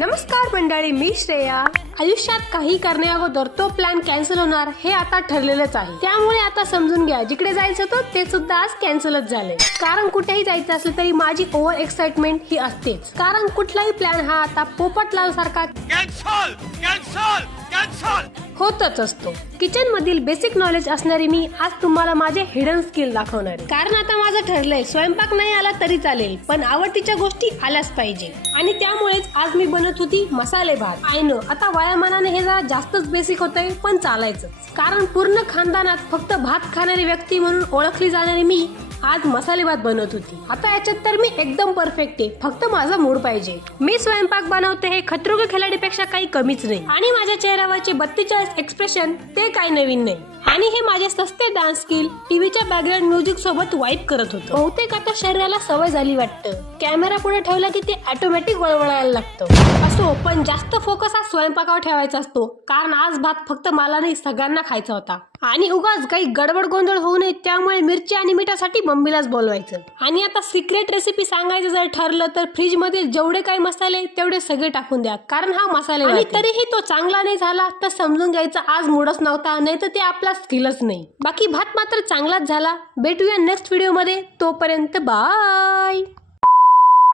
नमस्कार मंडळी, मी श्रेया. आयुष्यात काही करण्याअगोदर तो प्लॅन कॅन्सल होणार हे आता ठरलेलंच आहे. त्यामुळे आता समजून घ्या, जिकडे जायचं होतं ते सुद्धा आज कॅन्सलच झाले. कारण कुठेही जायचं असेल तरी माझी ओव्हर एक्साइटमेंट ही असतेच. कारण कुठलाही प्लॅन हा आता पोपटलाल सारखा होतच असतो. किचन मधील बेसिक नॉलेज असणारी मी आज तुम्हाला माझे हिडन स्किल दाखवणार आहे. कारण आता माझं ठरलंय, स्वयंपाक नाही आला तरी चालेल, पण आवडतीच्या गोष्टी आल्याच पाहिजे. आणि त्यामुळेच आज मी बनवत होती मसाले भात. आय नो, आता वयामानाने हे जरा जास्तच बेसिक होतंय, पण चालायचं. कारण पूर्ण खानदानात फक्त भात खाणारी व्यक्ती म्हणून ओळखली जाणारी मी आज मसाले भात बनवत होती. आता याच्यात तर मी एकदम परफेक्ट आहे, फक्त माझा मूड पाहिजे. मी स्वयंपाक बनवते हे खतरो के खिलाडीपेक्षा काही कमीच नाही. आणि माझ्या चेहऱ्यावरचे 42 एक्सप्रेशन ते काही नवीन नाही. आणि हे माझे सस्ते डान्स स्किल टीव्हीच्या बॅकग्राऊंड म्युझिक सोबत वाईप करत होतो. बहुतेक आता शरीराला सवय झाली वाटतं. कॅमेरा पुढे ठेवला की ते ऑटोमॅटिक वळवळायला लागतं. असो, पण जास्त फोकस हा स्वयंपाकावर ठेवायचा असतो. कारण आज भात फक्त मला नाही, सगळ्यांना खायचा होता. आणि उगाच काही गडबड गोंधळ होऊ नये त्यामुळे मिरची आणि मिठासाठी मम्मीलाच बोलवायचं. आणि आता सिक्रेट रेसिपी सांगायचं जर ठरलं तर फ्रीज मध्ये जेवढे काही मसाले तेवढे सगळे टाकून द्या. कारण हा मसाले आणि तरीही तो चांगला नाही झाला तर समजून घ्यायचा आज मूडच नव्हता, नाही तर ते आपला स्किलच नाही. बाकी भात मात्र चांगलाच झाला. भेटूया नेक्स्ट व्हिडिओ मध्ये. तोपर्यंत बाय.